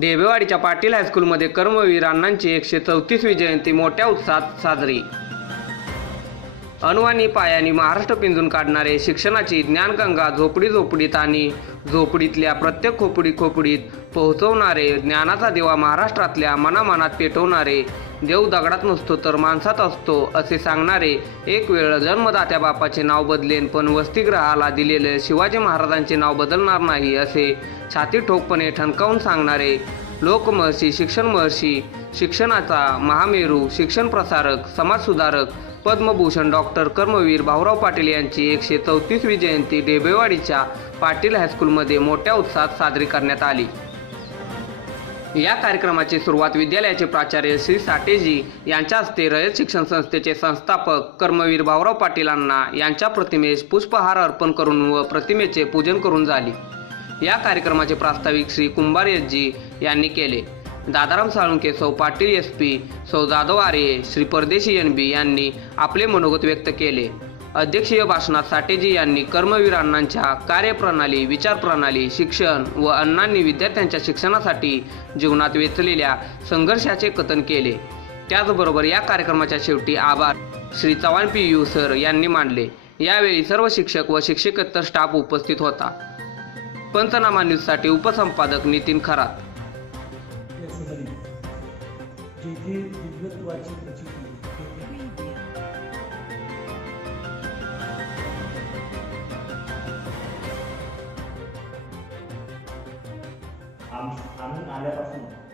ढेबेवाडीच्या पाटील हायस्कूलमध्ये कर्मवीर अण्णांची एकशे चौतीसवी जयंती मोठ्या उत्साहात साजरी अनुवानी पायानी महाराष्ट्र पिंजून काढणारे शिक्षणाची ज्ञानगंगा झोपडी झोपडीत आणि झोपडीतल्या प्रत्येक खोपडी खोपडीत पोहोचवणारे ज्ञानाचा देवा महाराष्ट्रातल्या मनामनात पेटवणारे देव दगडात नसतो तर माणसात असतो असे सांगणारे एक वेळ जन्मदात्या बापाचे नाव बदलेन पण वसतिग्रहाला दिलेले शिवाजी महाराजांचे नाव बदलणार नाही असे छाती ठोकपणे ठणकावून सांगणारे लोकमहर्षी शिक्षण महर्षी शिक्षणाचा महामेरू शिक्षण प्रसारक समाजसुधारक पद्मभूषण डॉक्टर कर्मवीर भाऊराव पाटील यांची एकशे चौतीसवी जयंती डेबेवाडीच्या पाटील हायस्कूलमध्ये मोठ्या उत्साहात साजरी करण्यात आली. या कार्यक्रमाची सुरुवात विद्यालयाचे प्राचार्य श्री साटेजी यांच्या हस्ते रयत शिक्षण संस्थेचे संस्थापक कर्मवीर भाऊराव पाटीलांना यांच्या प्रतिमेस पुष्पहार अर्पण करून व प्रतिमेचे पूजन करून झाली. या कार्यक्रमाचे प्रास्ताविक श्री कुंभार एसजी यांनी केले. दादाराम साळुंके सौ पाटील एस पी सौ जाधव आर्ये श्री परदेशी एन बी यांनी आपले मनोगत व्यक्त केले. अध्यक्षीय भाषणात साठेजी यांनी कर्मवीर अण्णांच्या कार्यप्रणाली विचारप्रणाली शिक्षण व अण्णांनी विद्यार्थ्यांच्या शिक्षणासाठी जीवनात वेचलेल्या संघर्षाचे कथन केले. त्याचबरोबर या कार्यक्रमाच्या शेवटी आभार Shri Chavan P U sir यांनी मांडले यावेळी सर्व शिक्षक व शिक्षकेतर स्टाफ उपस्थित होता. पंचनामा न्यूजसाठी उपसंपादक नितीन खरात. या आम्ही आल्यापासून